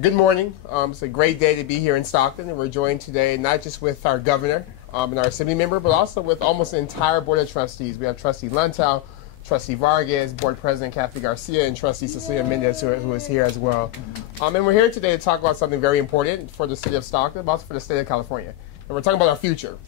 Good morning. It's a great day to be here in Stockton, and we're joined today not just with our governor and our assembly member, but also with almost the entire board of trustees. We have Trustee Luntow, Trustee Vargas, Board President Kathy Garcia, and Trustee Cecilia Mendez, who is here as well. And we're here today to talk about something very important for the city of Stockton, but also for the state of California. And we're talking about our future,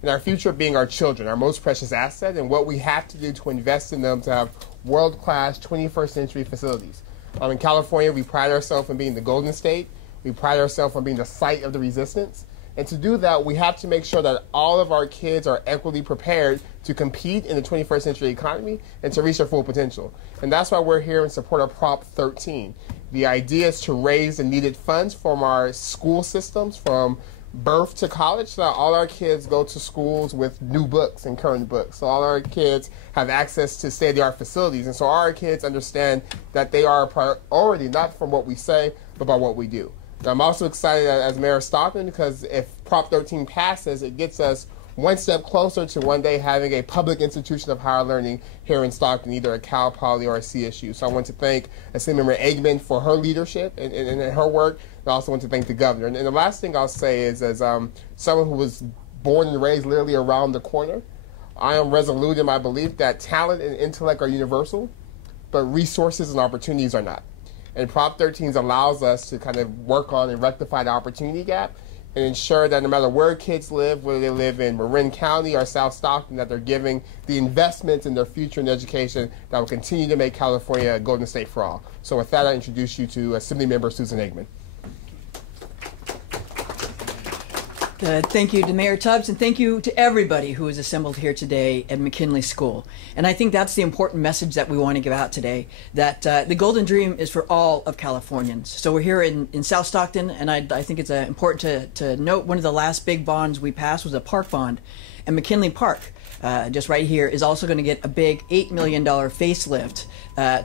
and our future being our children, our most precious asset, and what we have to do to invest in them to have world-class 21st century facilities. In California, we pride ourselves on being the Golden State. We pride ourselves on being the site of the resistance. And to do that, we have to make sure that all of our kids are equally prepared to compete in the 21st century economy and to reach their full potential. And that's why we're here in support of Prop 13. The idea is to raise the needed funds from our school systems, from birth to college, so that all our kids go to schools with new books and current books. So all our kids have access to state-of-the-art facilities. And so our kids understand that they are a priority, not from what we say, but by what we do. Now, I'm also excited as Mayor of Stockton because if Prop 13 passes, it gets us one step closer to one day having a public institution of higher learning here in Stockton, either a Cal Poly or a CSU. So I want to thank Assemblymember Eggman for her leadership and her work. I also want to thank the governor. And the last thing I'll say is, as someone who was born and raised literally around the corner, I am resolute in my belief that talent and intellect are universal, but resources and opportunities are not. And Prop 13 allows us to kind of work on and rectify the opportunity gap and ensure that no matter where kids live, whether they live in Marin County or South Stockton, that they're giving the investments in their future in education that will continue to make California a golden state for all. So with that, I introduce you to Assemblymember Susan Eggman. Thank you to Mayor Tubbs, and thank you to everybody who is assembled here today at McKinley School. And I think that's the important message that we want to give out today, that the Golden Dream is for all of Californians. So we're here in South Stockton, and I think it's important to note one of the last big bonds we passed was a park bond. And McKinley Park, just right here, is also going to get a big $8 million facelift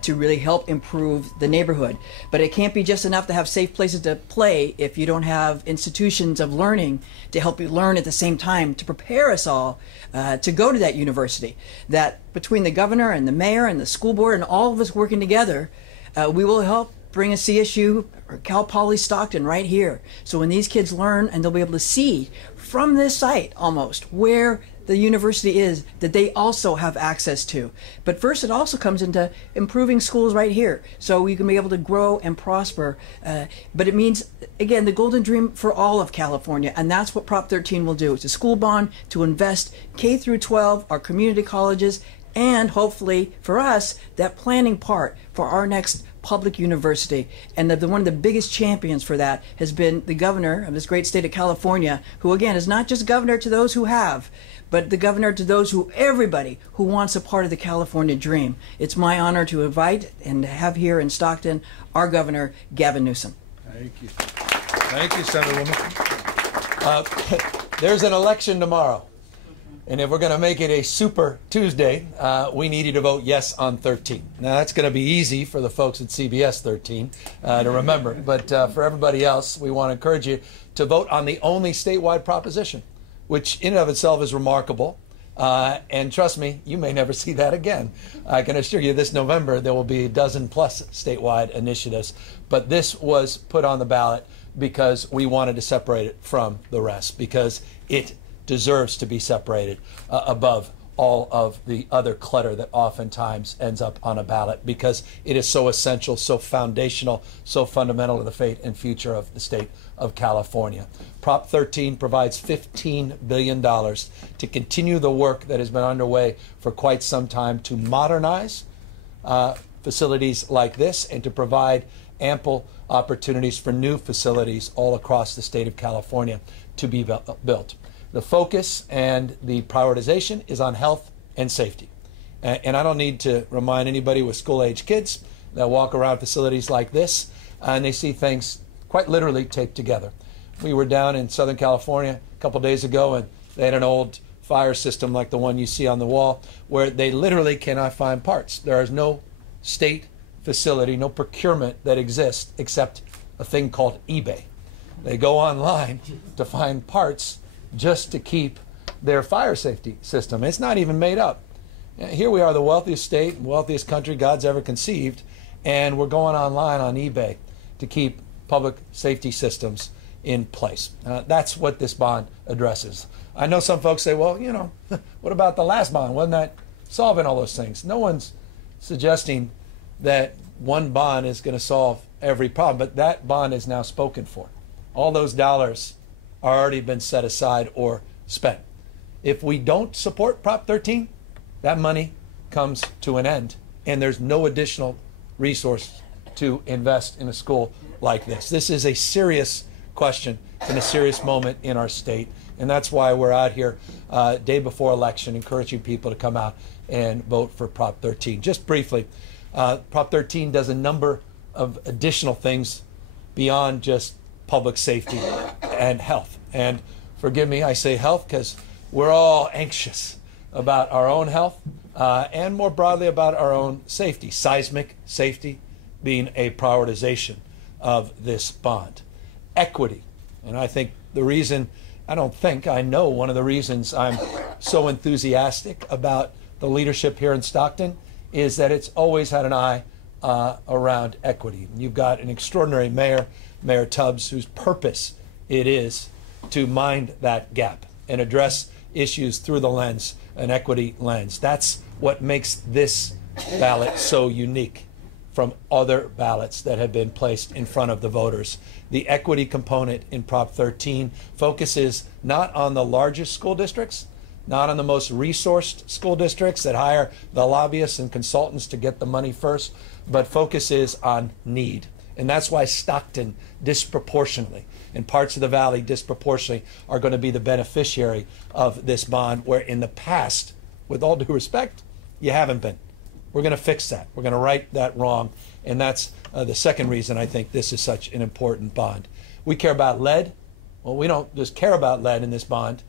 to really help improve the neighborhood. But it can't be just enough to have safe places to play if you don't have institutions of learning to help you learn at the same time, to prepare us all to go to that university. That between the governor and the mayor and the school board and all of us working together, we will help bring a CSU or Cal Poly Stockton right here. So when these kids learn, and they'll be able to see from this site almost where the university is, that they also have access to. But first, it also comes into improving schools right here, so we can be able to grow and prosper. But it means, again, the golden dream for all of California, and that's what Prop 13 will do. It's a school bond to invest K through 12, our community colleges, and hopefully for us, that planning part for our next public university. And one of the biggest champions for that has been the governor of this great state of California, who again is not just governor to those who have, but the governor to those everybody who wants a part of the California dream. It's my honor to invite and have here in Stockton our governor, Gavin Newsom. Thank you. Thank you, Senatorwoman. There's an election tomorrow. And if we're going to make it a Super Tuesday, we need you to vote yes on 13. Now, that's going to be easy for the folks at CBS 13 to remember. But for everybody else, we want to encourage you to vote on the only statewide proposition, which in and of itself is remarkable. And trust me, you may never see that again. I can assure you this November there will be a dozen plus statewide initiatives. But this was put on the ballot because we wanted to separate it from the rest, because it deserves to be separated above all of the other clutter that oftentimes ends up on a ballot, because it is so essential, so foundational, so fundamental to the fate and future of the state of California. Prop 13 provides $15 billion to continue the work that has been underway for quite some time to modernize facilities like this and to provide ample opportunities for new facilities all across the state of California to be built. The focus and the prioritization is on health and safety. And I don't need to remind anybody with school-age kids that walk around facilities like this and they see things quite literally taped together. We were down in Southern California a couple days ago, and they had an old fire system like the one you see on the wall where they literally cannot find parts. There is no state facility, no procurement that exists except a thing called eBay. They go online to find parts just to keep their fire safety system. It's not even made up. Here we are, the wealthiest state, wealthiest country God's ever conceived, and we're going online on eBay to keep public safety systems in place. That's what this bond addresses. I know some folks say, well, you know, what about the last bond? Wasn't that solving all those things? No one's suggesting that one bond is going to solve every problem, but that bond is now spoken for. All those dollars are already been set aside or spent. If we don't support Prop 13, that money comes to an end, and there's no additional resource to invest in a school like this. This is a serious question and a serious moment in our state, and that's why we're out here day before election encouraging people to come out and vote for Prop 13. Just briefly, Prop 13 does a number of additional things beyond just public safety and health. And forgive me, I say health because we're all anxious about our own health and more broadly about our own safety, seismic safety being a prioritization of this bond. Equity, and I think the reason, I know one of the reasons I'm so enthusiastic about the leadership here in Stockton is that it's always had an eye around equity. You've got an extraordinary mayor, Mayor Tubbs, whose purpose it is to mind that gap and address issues through the lens, an equity lens. That's what makes this ballot so unique from other ballots that have been placed in front of the voters. The equity component in Prop 13 focuses not on the largest school districts, not on the most resourced school districts that hire the lobbyists and consultants to get the money first, but focuses on need. And that's why Stockton disproportionately, and parts of the valley disproportionately, are going to be the beneficiary of this bond, where in the past, with all due respect, you haven't been. We're going to fix that. We're going to right that wrong. And that's the second reason I think this is such an important bond. We care about lead. Well, we don't just care about lead in this bond.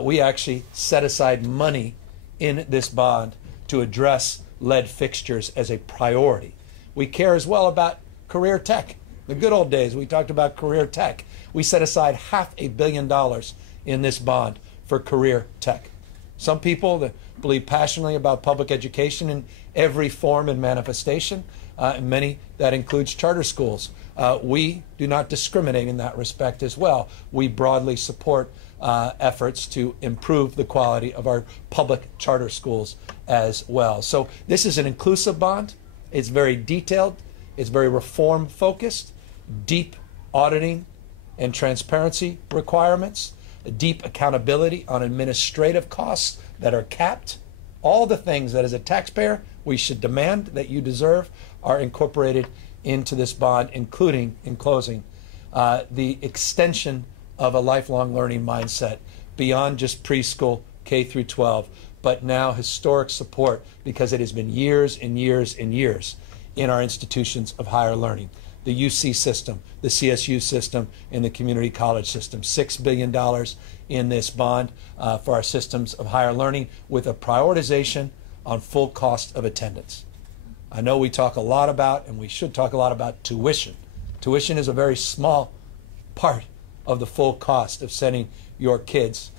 We actually set aside money in this bond to address lead fixtures as a priority. We care as well about career tech. The good old days, we talked about career tech. We set aside $500 million in this bond for career tech. Some people that believe passionately about public education in every form and manifestation, and many that includes charter schools. We do not discriminate in that respect as well. We broadly support efforts to improve the quality of our public charter schools as well. So this is an inclusive bond. It's very detailed. It's very reform focused, deep auditing and transparency requirements, deep accountability on administrative costs that are capped. All the things that as a taxpayer we should demand that you deserve are incorporated into this bond, including, in closing, the extension of a lifelong learning mindset beyond just preschool, K through 12, but now historic support because it has been years and years and years in our institutions of higher learning. The UC system, the CSU system, and the community college system. $6 billion in this bond for our systems of higher learning with a prioritization on full cost of attendance. I know we talk a lot about, and we should talk a lot about, tuition. Tuition is a very small part of the full cost of sending your kids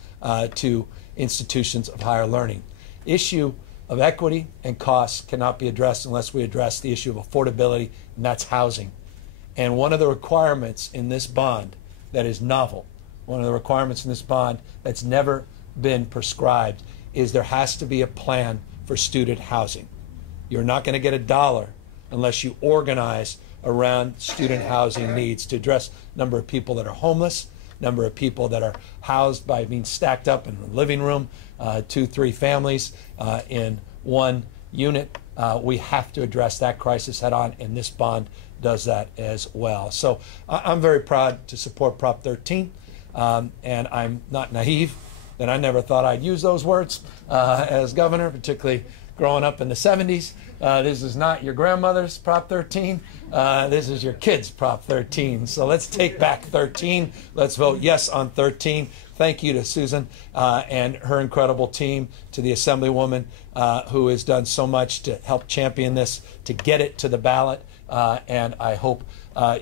to institutions of higher learning. Issue of equity and costs cannot be addressed unless we address the issue of affordability, and that's housing. And one of the requirements in this bond that is novel, one of the requirements in this bond that's never been prescribed, is there has to be a plan for student housing. You're not going to get a dollar unless you organize around student housing needs to address number of people that are homeless, number of people that are housed by being stacked up in the living room, 2-3 families in one unit. We have to address that crisis head on, and this bond does that as well. So I'm very proud to support Prop 13, and I'm not naive that I never thought I'd use those words as governor, particularly growing up in the 70s. This is not your grandmother's Prop 13. This is your kid's Prop 13. So let's take back 13. Let's vote yes on 13. Thank you to Susan and her incredible team, to the Assemblywoman who has done so much to help champion this, to get it to the ballot. And I hope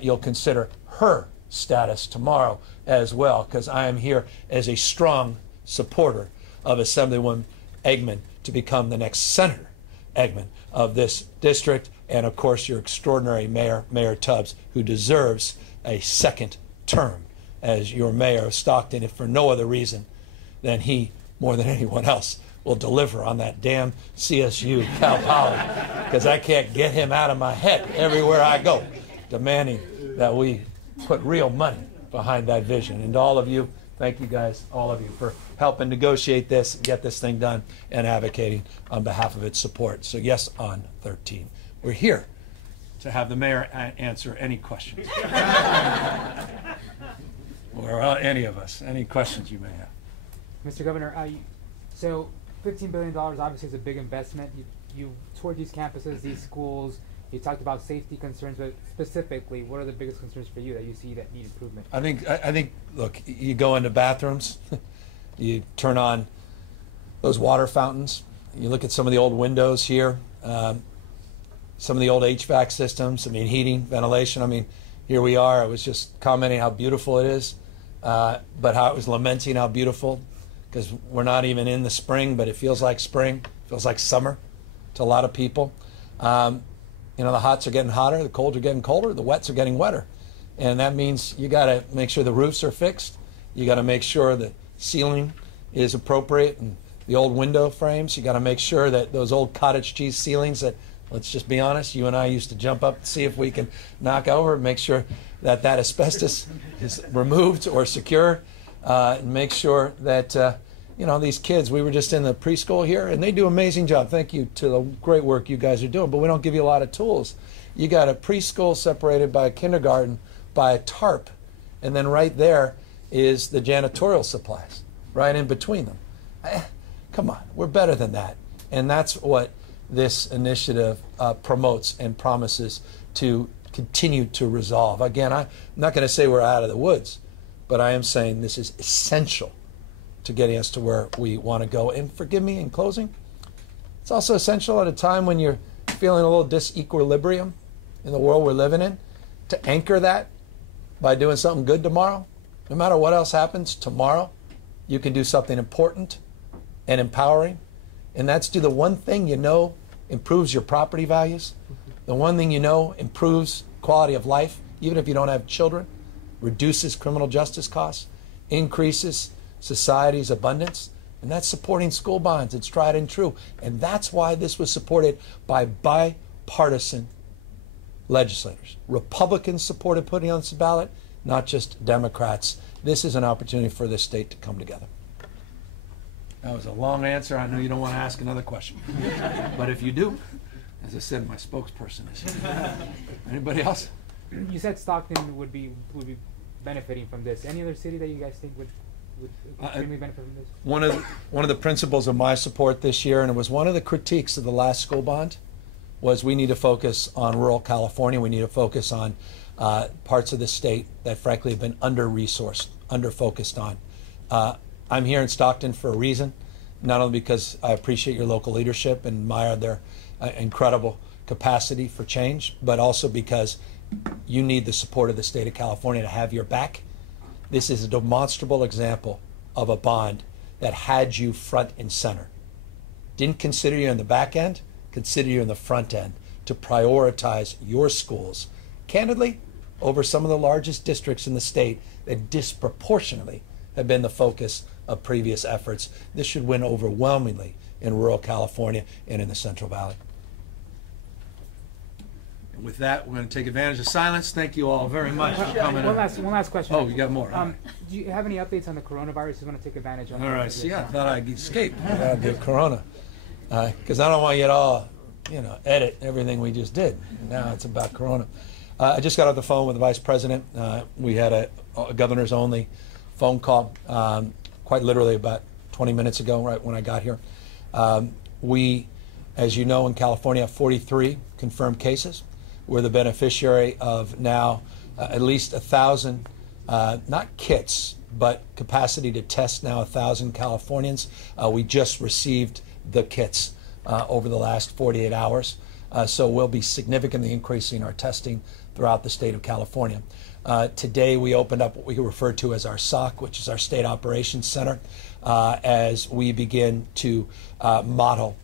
you'll consider her status tomorrow as well, because I am here as a strong supporter of Assemblywoman Eggman to become the next Senator Eggman of this district, and of course your extraordinary mayor, Mayor Tubbs, who deserves a second term as your mayor of Stockton, if for no other reason than he, more than anyone else, will deliver on that damn CSU Cal Poly, because I can't get him out of my head everywhere I go, demanding that we put real money behind that vision. And to all of you, thank you guys, all of you, for helping negotiate this, get this thing done, and advocating on behalf of its support. So yes, on 13. We're here to have the mayor answer any questions. Or any of us, any questions you may have. Mr. Governor, so $15 billion obviously is a big investment. You toured these campuses, these schools. You talked about safety concerns, but specifically, what are the biggest concerns for you that you see that need improvement? I think. Look, you go into bathrooms, you turn on those water fountains. You look at some of the old windows here, some of the old HVAC systems. I mean, heating, ventilation. I mean, here we are. I was just commenting how beautiful it is, but how I was lamenting how beautiful, because we're not even in the spring, but it feels like spring. It feels like summer to a lot of people. You know, the hots are getting hotter, the colds are getting colder, the wets are getting wetter. And that means you got to make sure the roofs are fixed. You got to make sure the ceiling is appropriate and the old window frames. You got to make sure that those old cottage cheese ceilings that, let's just be honest, you and I used to jump up and see if we can knock over, make sure that that asbestos is removed or secure, and make sure that you know, these kids, we were just in the preschool here, and they do an amazing job. Thank you to the great work you guys are doing, but we don't give you a lot of tools. You got a preschool separated by a kindergarten by a tarp, and then right there is the janitorial supplies, right in between them. Come on, we're better than that. And that's what this initiative promotes and promises to continue to resolve. Again, I'm not going to say we're out of the woods, but I am saying this is essential to getting us to where we want to go. And forgive me in closing, it's also essential at a time when you're feeling a little disequilibrium in the world we're living in, to anchor that by doing something good tomorrow. No matter what else happens tomorrow, you can do something important and empowering, and that's do the one thing you know improves your property values, the one thing you know improves quality of life, even if you don't have children, reduces criminal justice costs, increases society's abundance, and that's supporting school bonds. It's tried and true. And that's why this was supported by bipartisan legislators. Republicans supported putting on this ballot, not just Democrats. This is an opportunity for this state to come together. That was a long answer. I know you don't want to ask another question. But if you do, as I said, my spokesperson is here. Anybody else? You said Stockton would be benefiting from this. Any other city that you guys think would extremely benefit from this? One of the principles of my support this year, and it was one of the critiques of the last school bond, was we need to focus on rural California. We need to focus on parts of the state that frankly have been under-resourced, under-focused on. I'm here in Stockton for a reason, not only because I appreciate your local leadership and admire their incredible capacity for change, but also because you need the support of the state of California to have your back. This is a demonstrable example of a bond that had you front and center. Didn't consider you in the back end, consider you in the front end to prioritize your schools, candidly, over some of the largest districts in the state that disproportionately have been the focus of previous efforts. This should win overwhelmingly in rural California and in the Central Valley. And with that, we're going to take advantage of silence. Thank you all very much for coming. One last question. Oh, you got more. Do you have any updates on the coronavirus you want to take advantage of? All right. See, I thought I'd escape the corona, because I don't want you to all, edit everything we just did. Now it's about corona. I just got off the phone with the vice president. We had a governor's only phone call, quite literally about 20 minutes ago, right when I got here. We, as you know, in California, have 43 confirmed cases. We're the beneficiary of now at least 1,000, not kits, but capacity to test now 1,000 Californians. We just received the kits over the last 48 hours. So we'll be significantly increasing our testing throughout the state of California. Today we opened up what we refer to as our SOC, which is our State Operations Center, as we begin to model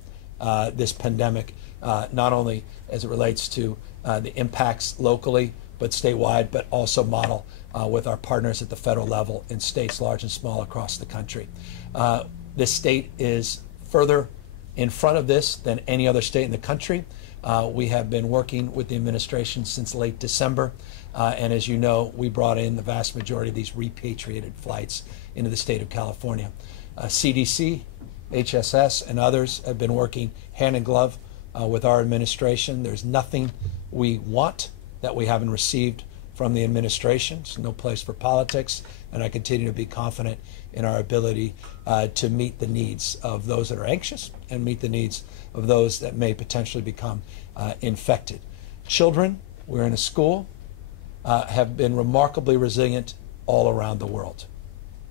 this pandemic, not only as it relates to the impacts locally, but statewide, but also model with our partners at the federal level in states large and small across the country. This state is further in front of this than any other state in the country. We have been working with the administration since late December, and as you know, we brought in the vast majority of these repatriated flights into the state of California. CDC, HSS, and others have been working hand in glove with our administration. There's nothing we want that we haven't received from the administration. There's no place for politics, and I continue to be confident in our ability to meet the needs of those that are anxious and meet the needs of those that may potentially become infected. Children, we're in a school, have been remarkably resilient all around the world.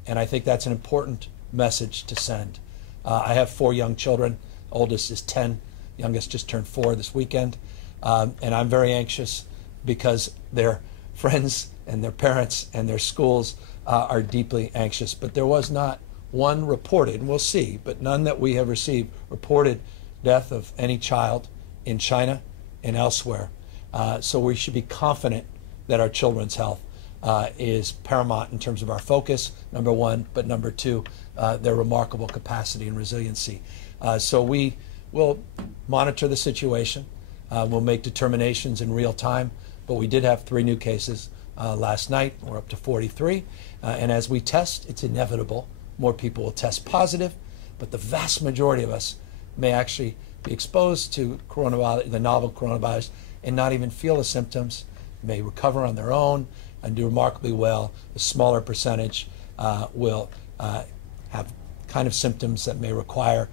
And I think that's an important message to send. I have 4 young children. Oldest is 10. Youngest just turned 4 this weekend. And I'm very anxious because their friends and their parents and their schools are deeply anxious. But there was not one reported, and we'll see, but none that we have received reported death of any child in China and elsewhere. So we should be confident that our children's health is paramount in terms of our focus, number one, but number two, their remarkable capacity and resiliency. So we will monitor the situation. We'll make determinations in real time, but we did have 3 new cases last night. We're up to 43. And as we test, it's inevitable. More people will test positive, but the vast majority of us may actually be exposed to coronavirus, the novel coronavirus, and not even feel the symptoms, may recover on their own and do remarkably well. A smaller percentage will have kind of symptoms that may require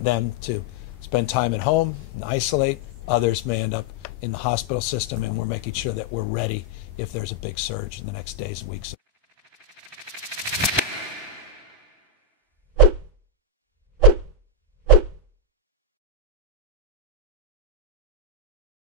them to spend time at home and isolate. Others may end up in the hospital system, and we're making sure that we're ready if there's a big surge in the next days and weeks.